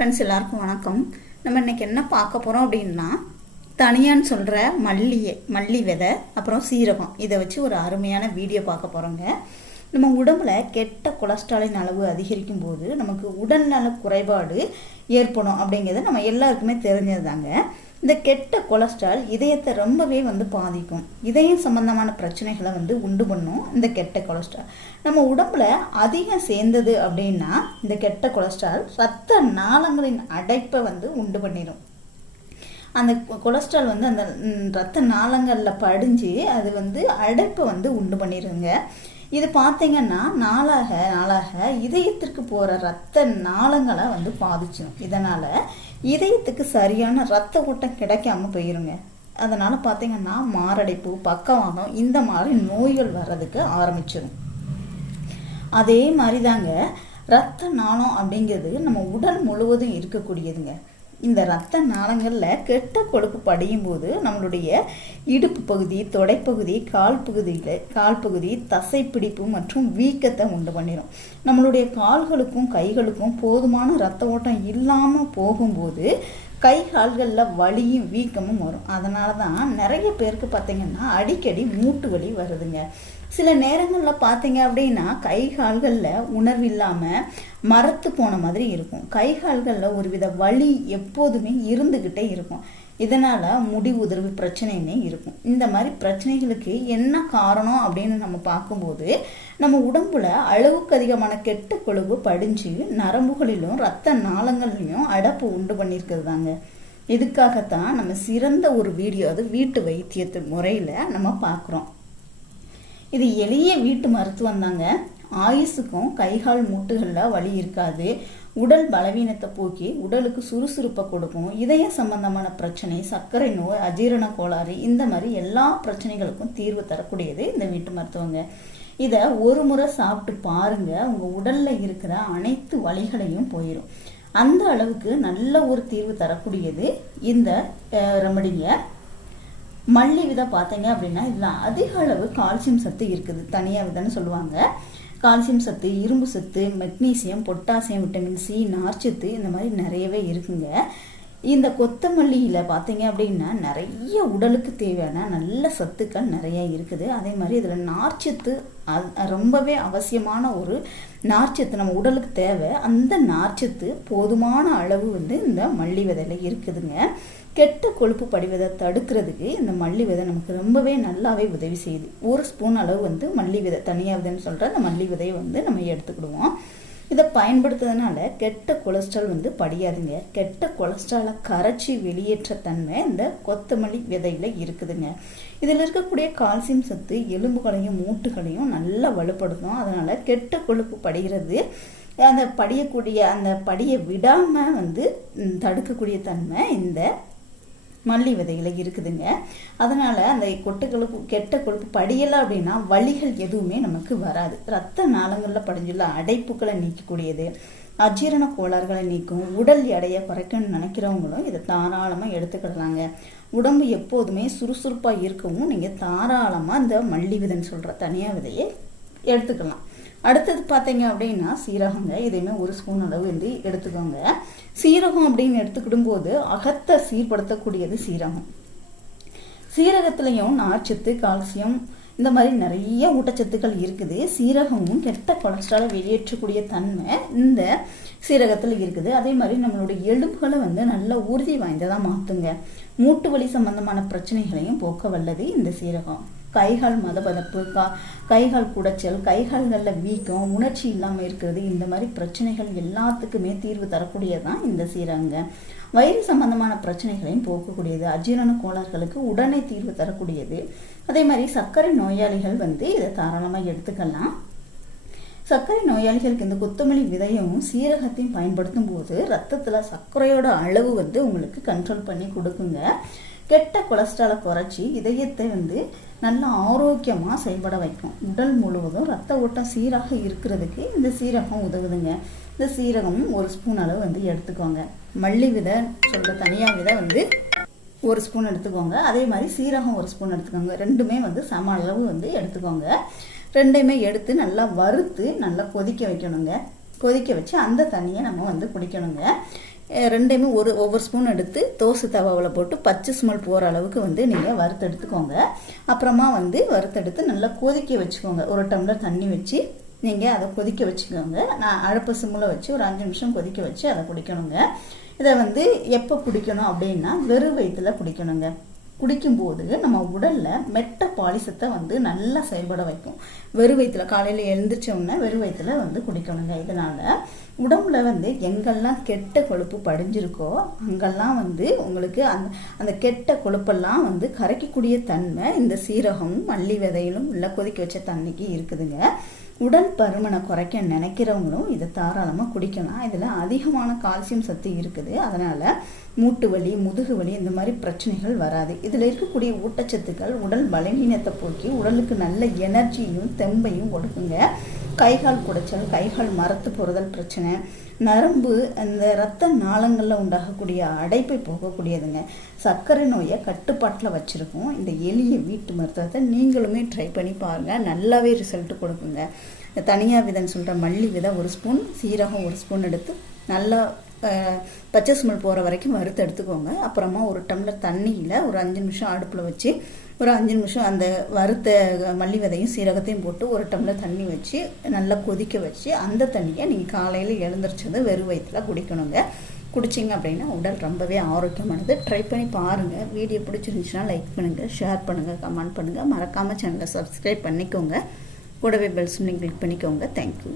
Friends எல்லாருக்கும் வணக்கம். நம்ம இன்னைக்கு என்ன பார்க்க போகிறோம் அப்படின்னா தனியான்னு சொல்கிற மல்லியை மல்லி விதை அப்புறம் சீரகம். இதை வச்சு ஒரு அருமையான வீடியோ பார்க்க போகிறோங்க நம்ம உடம்புல கெட்ட கொலஸ்ட்ராலின் அளவு அதிகரிக்கும் போது நமக்கு உடல்நல குறைபாடு ஏற்படும் அப்படிங்கிறது நம்ம எல்லாருக்குமே தெரிஞ்சது தாங்க இந்த கெட்ட கொலஸ்ட்ரால் இதயத்தை ரொம்பவே வந்து பாதிக்கும். இதயம் சம்பந்தமான பிரச்சனைகளை வந்து உண்டு பண்ணும் இந்த கெட்ட கொலஸ்ட்ரால். நம்ம உடம்புல அதிகம் சேர்ந்தது அப்படின்னா இந்த கெட்ட கொலஸ்ட்ரால் ரத்த நாளங்களின் அடைப்பை வந்து உண்டு பண்ணிடும் அந்த கொலஸ்ட்ரால் வந்து அந்த ரத்த நாளங்களில் படிஞ்சு அது வந்து அடைப்பை வந்து உண்டு பண்ணிடுங்க இது பார்த்தீங்கன்னா நாளாக நாளாக இதயத்திற்கு போகிற ரத்த நாளங்களை வந்து பாதிச்சிடும் இதனால் இதயத்துக்கு சரியான ரத்த ஓட்டம் கிடைக்காம போயிருங்க. அதனால் பார்த்தீங்கன்னா மாரடைப்பு பக்கவாதம் இந்த மாதிரி நோய்கள் வர்றதுக்கு ஆரம்பிச்சிடும் அதே மாதிரி தாங்க ரத்த நாளம் அப்படிங்கிறது நம்ம உடல் முழுவதும் இருக்கக்கூடியதுங்க. இந்த ரத்த நாளங்களில் கெட்ட கொழுப்பு படியும் போது நம்மளுடைய இடுப்பு பகுதி தொடைப்பகுதி கால் பகுதியில் கால் பகுதி தசைப்பிடிப்பு மற்றும் வீக்கத்தை உண்டு பண்ணிடும் நம்மளுடைய கால்களுக்கும் கைகளுக்கும் போதுமான ரத்த ஓட்டம் இல்லாமல் போகும்போது கை கால்களில் வலியும் வீக்கமும் வரும். அதனால தான் நிறைய பேருக்கு பார்த்தீங்கன்னா அடிக்கடி மூட்டு வலி வருதுங்க. சில நேரங்களில் பார்த்தீங்க அப்படின்னா கை கால்களில் உணர்வு இல்லாமல் மரத்து போன மாதிரி இருக்கும். கை கால்களில் ஒருவித வலி எப்போதுமே இருந்துக்கிட்டே இருக்கும். இதனால் முடி உதிர்வு பிரச்சனைன்னு இருக்கும். இந்த மாதிரி பிரச்சனைகளுக்கு என்ன காரணம் அப்படின்னு நம்ம பார்க்கும்போது நம்ம உடம்புல அளவுக்கு அதிகமான கெட்ட கொழுவு படிஞ்சு நரம்புகளிலும் ரத்த நாளங்கள்லையும் அடப்பு உண்டு பண்ணியிருக்கிறது தாங்க இதுக்காகத்தான் நம்ம சிறந்த ஒரு வீடியோ அது வீட்டு வைத்தியத்து முறையில் நம்ம பார்க்குறோம். இது எளிய வீட்டு மருத்துவம் தாங்க. ஆயுசுக்கும் கைகால் மூட்டுகளில் வலி இருக்காது. உடல் பலவீனத்தை போக்கி உடலுக்கு சுறுசுறுப்பை கொடுக்கும் இதய சம்பந்தமான பிரச்சனை சர்க்கரை நோய் அஜீரண கோளாறு இந்த மாதிரி எல்லா பிரச்சனைகளுக்கும் தீர்வு தரக்கூடியது இந்த வீட்டு மருத்துவங்க. இதை ஒரு முறை சாப்பிட்டு பாருங்க உங்க உடல்ல இருக்கிற அனைத்து வலிகளையும் போயிடும் அந்த அளவுக்கு நல்ல ஒரு தீர்வு தரக்கூடியது இந்த ரெமடிங்க. மல்லி விதை பார்த்தீங்க அப்படின்னா இதில் அதிக அளவு கால்சியம் சத்து இருக்குது தனியாக விதைன்னு சொல்லுவாங்க. கால்சியம் சத்து இரும்பு சத்து மெக்னீசியம் பொட்டாசியம் விட்டமின் சி நார்ச்சத்து இந்த மாதிரி நிறையவே இருக்குங்க. இந்த கொத்தமல்லியில் பார்த்தீங்க அப்படின்னா நிறைய உடலுக்கு தேவையான நல்ல சத்துக்கள் நிறைய இருக்குது. அதே மாதிரி இதில் நார்ச்சத்து ரொம்பவே அவசியமான ஒரு நார்ச்சத்து நம்ம உடலுக்கு தேவை. அந்த நார்ச்சத்து போதுமான அளவு வந்து இந்த மல்லி விதையில் இருக்குதுங்க. கெட்ட கொழுப்பு படிவதை தடுக்கிறதுக்கு இந்த மல்லி விதை நமக்கு ரொம்பவே நல்லாவே உதவி செய்யுது. ஒரு ஸ்பூன் அளவு வந்து மல்லி விதை தனியாக விதைன்னு சொல்கிற அந்த மல்லி விதையை வந்து நம்ம எடுத்துக்கிடுவோம். இதை பயன்படுத்துறதுனால கெட்ட கொலஸ்ட்ரால் வந்து படியாதுங்க. கெட்ட கொலஸ்ட்ராலை கரைச்சி வெளியேற்ற தன்மை இந்த கொத்தமல்லி விதையில இருக்குதுங்க. இதில் இருக்கக்கூடிய கால்சியம் சத்து எலும்புகளையும் மூட்டுகளையும் நல்லா வலுப்படுத்தும். அதனால கெட்ட கொழுப்பு படிகிறது. அந்த படியக்கூடிய அந்த படியை விடாமல் வந்து தடுக்கக்கூடிய தன்மை இந்த மல்லி விதையில் இருக்குதுங்க. அதனால் அந்த கொட்டுகளுக்கு கெட்ட கொழுப்பு படியலை அப்படின்னா வழிகள் எதுவுமே நமக்கு வராது. ரத்த நாளங்களில் படிஞ்சுள்ள அடைப்புகளை நீக்கக்கூடியது அஜீரண கோளாறுகளை நீக்கும் உடல் எடையை குறைக்கணும்னு நினைக்கிறவங்களும் இதை தாராளமாக எடுத்துக்கிடலாங்க. உடம்பு எப்போதுமே சுறுசுறுப்பாக இருக்கவும் நீங்கள் தாராளமாக இந்த மல்லி விதைன்னு சொல்கிற தனியாக விதையை எடுத்துக்கலாம். அடுத்தது பார்த்தீங்க அப்படின்னா சீரகங்க இதையுமே ஒரு ஸ்பூன் அளவு வந்து எடுத்துக்கோங்க. சீரகம் அப்படின்னு எடுத்துக்கிடும் போது அகத்தை சீர்படுத்தக்கூடியது சீரகம். சீரகத்துலேயும் நார்ச்சத்து கால்சியம் இந்த மாதிரி நிறைய ஊட்டச்சத்துக்கள் இருக்குது. சீரகமும் கெட்ட கொலஸ்ட்ராலை வெளியேற்றக்கூடிய தன்மை இந்த சீரகத்தில் இருக்குது. அதே மாதிரி நம்மளுடைய எலும்புகளை வந்து நல்ல உறுதி வாய்ந்ததாக மாற்றுங்க மூட்டு வலி சம்பந்தமான பிரச்சனைகளையும் போக்க வல்லது இந்த சீரகம். கைகால் மதபதப்பு கா கைகால் குடைச்சல் கைகால்களில் வீக்கம் உணர்ச்சி இல்லாமல் இருக்கிறது இந்த மாதிரி பிரச்சனைகள் எல்லாத்துக்குமே தீர்வு தரக்கூடியதான் இந்த சீரகங்க வயிறு சம்பந்தமான பிரச்சனைகளையும் போக்கக்கூடியது அஜீரண கோளாறுகளுக்கு உடனே தீர்வு தரக்கூடியது. அதே மாதிரி சர்க்கரை நோயாளிகள் வந்து இதை தாராளமாக எடுத்துக்கலாம். சர்க்கரை நோயாளிகளுக்கு இந்த கொத்தமல்லி விதையும் சீரகத்தையும் பயன்படுத்தும் போது ரத்தத்தில் சர்க்கரையோட அளவு வந்து உங்களுக்கு கண்ட்ரோல் பண்ணி கொடுக்குங்க. கெட்ட கொலஸ்ட்ராலை குறைச்சி இதயத்தை வந்து நல்லா ஆரோக்கியமாக செயல்பட வைக்கும். உடல் முழுவதும் ரத்த ஓட்டம் சீராக இருக்கிறதுக்கு இந்த சீரகம் உதவுதுங்க. இந்த சீரகம் ஒரு ஸ்பூன் அளவு வந்து எடுத்துக்கோங்க. மல்லி விதை சொல்கிற தனியாக விதை வந்து ஒரு ஸ்பூன் எடுத்துக்கோங்க. அதே மாதிரி சீரகம் ஒரு ஸ்பூன் எடுத்துக்கோங்க. ரெண்டுமே வந்து சம அளவு வந்து எடுத்துக்கோங்க. ரெண்டையுமே எடுத்து நல்லா வறுத்து நல்லா கொதிக்க வைக்கணுங்க. கொதிக்க வச்சு அந்த தண்ணியை நம்ம வந்து குடிக்கணுங்க. ரெண்டையுமே ஒரு ஒவ்வொரு ஸ்பூன் எடுத்து தோசை தவாவில் போட்டு பச்சை ஸ்மெல் போகிற அளவுக்கு வந்து நீங்கள் வறுத்தெடுத்துக்கோங்க. அப்புறமா வந்து வறுத்தெடுத்து நல்லா கொதிக்க வச்சுக்கோங்க. ஒரு டம்ளர் தண்ணி வச்சு நீங்கள் அதை கொதிக்க வச்சுக்கோங்க. நான் அழப்பு சிம்மில் வச்சு ஒரு அஞ்சு நிமிஷம் கொதிக்க வச்சு அதை குடிக்கணுங்க. இதை வந்து எப்போ குடிக்கணும் அப்படின்னா வெறும் வயிற்றுல குடிக்கணுங்க. குடிக்கும்போது நம்ம உடலில் மெட்ட பாலிசத்தை வந்து நல்லா செயல்பட வைக்கும். வெறும் வயிற்றுல காலையில் எழுந்திரிச்சோன்னே வெறும் வயிற்றுல வந்து குடிக்கணுங்க. இதனால் உடம்புல வந்து எங்கெல்லாம் கெட்ட கொழுப்பு படிஞ்சிருக்கோ அங்கெல்லாம் வந்து உங்களுக்கு அந்த அந்த கெட்ட கொழுப்பெல்லாம் வந்து கரைக்கக்கூடிய தன்மை இந்த சீரகமும் மல்லி விதையிலும் உள்ள கொதிக்க வச்ச தண்ணிக்கு இருக்குதுங்க. உடல் பருமனை குறைக்க நினைக்கிறவங்களும் இதை தாராளமாக குடிக்கலாம். இதில் அதிகமான கால்சியம் சத்து இருக்குது. அதனால் மூட்டு வலி முதுகு வலி இந்த மாதிரி பிரச்சனைகள் வராது. இதில் இருக்கக்கூடிய ஊட்டச்சத்துக்கள் உடல் பலவீனத்தை போக்கி உடலுக்கு நல்ல எனர்ஜியும் தெம்பையும் கொடுக்குங்க. கைகால் குடைச்சல் கைகால் மரத்து போகிறதல் பிரச்சனை நரம்பு அந்த இரத்த நாளங்களில் உண்டாகக்கூடிய அடைப்பை போகக்கூடியதுங்க. சர்க்கரை நோயை கட்டுப்பாட்டில் வச்சுருக்கோம். இந்த எளிய வீட்டு மருத்துவத்தை நீங்களுமே ட்ரை பண்ணி பாருங்கள் நல்லாவே ரிசல்ட் கொடுக்குங்க. தனியாக விதைன்னு சொல்கிற மல்லி விதை ஒரு ஸ்பூன் சீரகம் ஒரு ஸ்பூன் எடுத்து நல்லா பச்சை ஸ்மெல் போகிற வரைக்கும் வறுத்து எடுத்துக்கோங்க. அப்புறமா ஒரு டம்ளர் தண்ணியில் ஒரு அஞ்சு நிமிஷம் அடுப்பில் வச்சு ஒரு அஞ்சு நிமிஷம் அந்த வறுத்த மல்லி விதையும் சீரகத்தையும் போட்டு ஒரு டம்ளர் தண்ணி வச்சு நல்லா கொதிக்க வச்சு அந்த தண்ணியை நீங்கள் காலையில் எழுந்திரிச்சது வெறும் வயிற்றுல குடிக்கணுங்க. குடிச்சிங்க அப்படின்னா உடல் ரொம்பவே ஆரோக்கியமானது. ட்ரை பண்ணி பாருங்கள் வீடியோ பிடிச்சிருந்துச்சுன்னா லைக் பண்ணுங்கள் ஷேர் பண்ணுங்கள் கமெண்ட் பண்ணுங்கள் மறக்காமல் சேனலை சப்ஸ்கிரைப் பண்ணிக்கோங்க. கூடவே பெல் சிம்லிங் கிளிக் பண்ணிக்கோங்க. Thank you